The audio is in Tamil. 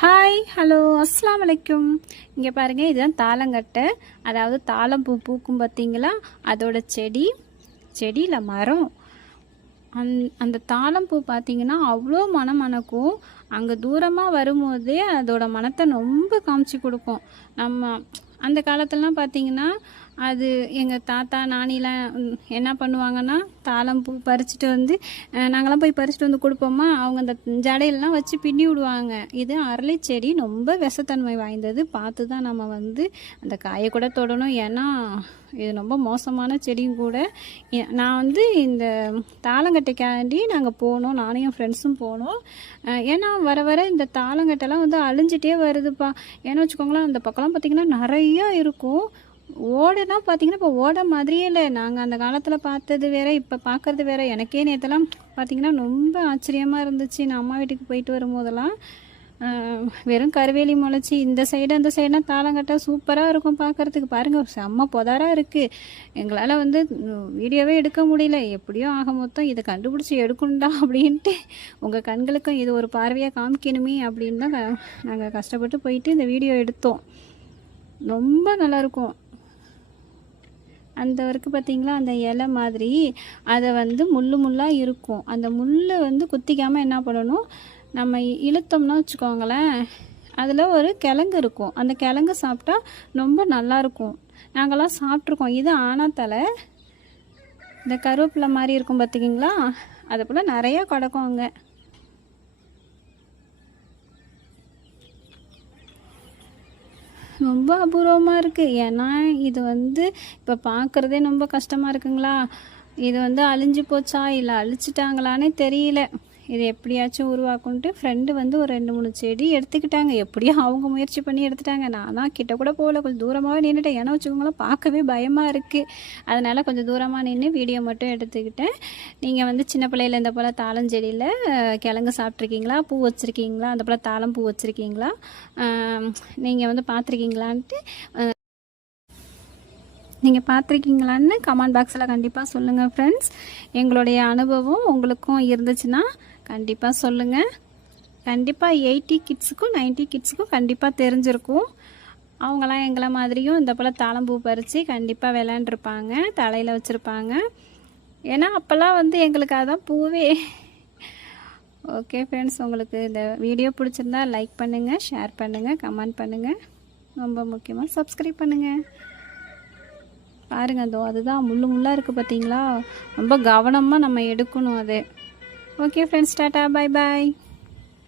ஹாய் ஹலோ அஸ்ஸலாமு அலைக்கும். இங்கே பாருங்கள், இதுதான் தாளங்கட்டை. அதாவது தாளம் பூ பூக்கும் பார்த்தீங்களா, அதோட செடியில் மரம். அந்த தாளம் பூ பார்த்தீங்கன்னா அவ்வளோ மனம் மணக்கும். அங்கே தூரமாக வரும்போதே அதோட மனத்தை ரொம்ப காமிச்சு கொடுக்கும். நம்ம அந்த காலத்துலலாம் பார்த்தீங்கன்னா, அது எங்கள் தாத்தா நானிலாம் என்ன பண்ணுவாங்கன்னா, தாளம் பூ பறிச்சுட்டு வந்து நாங்களாம் போய் பறிச்சுட்டு வந்து கொடுப்போமா, அவங்க அந்த ஜடையிலலாம் வச்சு பின்னி விடுவாங்க. இது அரளி செடி ரொம்ப விஷத்தன்மை வாய்ந்தது. பார்த்து தான் நம்ம வந்து அந்த காயை கூட தொடணும். ஏன்னா இது ரொம்ப மோசமான செடியும் கூட. நான் வந்து இந்த தாளங்கட்டைக்காண்டி நாங்கள் போனோம், நானும் என் ஃப்ரெண்ட்ஸும் போனோம். ஏன்னா வர வர இந்த தாளங்கட்டைலாம் வந்து அழிஞ்சிட்டே வருதுப்பா. ஏன்னா வச்சுக்கோங்களேன், அந்த பக்கம்லாம் பார்த்திங்கன்னா நிறையா இருக்கும். ஓடைலாம் பார்த்தீங்கன்னா இப்போ ஓடை மாதிரியே இல்லை. நாங்கள் அந்த காலத்தில் பார்த்தது வேறு, இப்போ பார்க்குறது வேறு. எனக்கே நேற்றுலாம் பார்த்திங்கன்னா ரொம்ப ஆச்சரியமாக இருந்துச்சு. நான் அம்மா வீட்டுக்கு போயிட்டு வரும்போதெல்லாம் வெறும் கருவேலி முளைச்சி இந்த சைடு அந்த சைடுனா தாளங்கட்டை சூப்பராக இருக்கும் பார்க்குறதுக்கு. பாருங்கள், செம்ம புதாராக இருக்குது. எங்களால் வந்து வீடியோவே எடுக்க முடியல. எப்படியோ ஆக மொத்தம் இதை கண்டுபிடிச்சி எடுக்கணுண்டா அப்படின்ட்டு உங்கள் கண்களுக்கும் இது ஒரு பார்வையாக காமிக்கணுமே அப்படின்னு தான் நாங்கள் கஷ்டப்பட்டு போயிட்டு இந்த வீடியோ எடுத்தோம். ரொம்ப நல்லாயிருக்கும். அந்த வரைக்கும் பார்த்திங்களா, அந்த இலை மாதிரி அதை வந்து முள்ளாக இருக்கும். அந்த முள்ளை வந்து குத்திக்காமல் என்ன பண்ணணும், நம்ம இழுத்தோம்னா வச்சுக்கோங்களேன், அதில் ஒரு கிழங்கு இருக்கும். அந்த கிழங்கு சாப்பிட்டா ரொம்ப நல்லாயிருக்கும். நாங்கள்லாம் சாப்பிட்ருக்கோம். இது ஆனாத்தலை. இந்த கருவேப்பிலை மாதிரி இருக்கும் பார்த்திங்களா, அது போல் நிறையா கிடக்கும் அங்கே. ரொம்ப அபூர்வமாக இருக்குது. ஏன்னா இது வந்து இப்போ பார்க்குறதே ரொம்ப கஷ்டமாக இருக்குங்களா. இது வந்து அழிஞ்சு போச்சா இல்லை அழிச்சிட்டாங்களானே தெரியல. இது எப்படியாச்சும் உருவாக்குன்ட்டு ஃப்ரெண்டு வந்து ஒரு 2-3 செடி எடுத்துக்கிட்டாங்க. எப்படியோ அவங்க முயற்சி பண்ணி எடுத்துட்டாங்க. நான்லாம் கிட்ட கூட போகல, கொஞ்சம் தூரமாகவே நின்றுட்டேன். ஏன்னா வச்சுக்கோங்களேன், பார்க்கவே பயமாக இருக்குது. அதனால் கொஞ்சம் தூரமாக நின்று வீடியோ மட்டும் எடுத்துக்கிட்டேன். நீங்கள் வந்து சின்ன பிள்ளையில் இந்த போல் தாளஞ்செடியில் கிழங்கு சாப்பிட்ருக்கீங்களா, பூ வச்சுருக்கீங்களா, அந்த போல் தாளம் பூ வச்சுருக்கீங்களா, நீங்கள் வந்து பார்த்துருக்கீங்களான்ட்டு கமெண்ட் பாக்ஸில் கண்டிப்பாக சொல்லுங்கள் ஃப்ரெண்ட்ஸ். எங்களுடைய அனுபவம் உங்களுக்கும் இருந்துச்சுன்னா கண்டிப்பாக சொல்லுங்கள். கண்டிப்பாக 80 கிட்ஸுக்கும் 90 கிட்ஸுக்கும் கண்டிப்பாக தெரிஞ்சிருக்கும். அவங்களாம் எங்களை மாதிரியும் இந்த போல் தாளம்பூ பறித்து கண்டிப்பாக விளையாண்டுருப்பாங்க, தலையில் வச்சுருப்பாங்க. ஏன்னா அப்போல்லாம் வந்து எங்களுக்கு அதான் பூவே. ஓகே ஃப்ரெண்ட்ஸ், உங்களுக்கு இந்த வீடியோ பிடிச்சிருந்தா லைக் பண்ணுங்கள், ஷேர் பண்ணுங்கள், கமெண்ட் பண்ணுங்கள். ரொம்ப முக்கியமாக சப்ஸ்கிரைப் பண்ணுங்கள். பாருங்கள், அதோ அதுதான் முள்ளாக இருக்குது பார்த்தீங்களா. ரொம்ப கவனமாக நம்ம எடுக்கணும் அது. ஓகே ஃப்ரெண்ட்ஸ், டாட்டா, பாய் பாய்.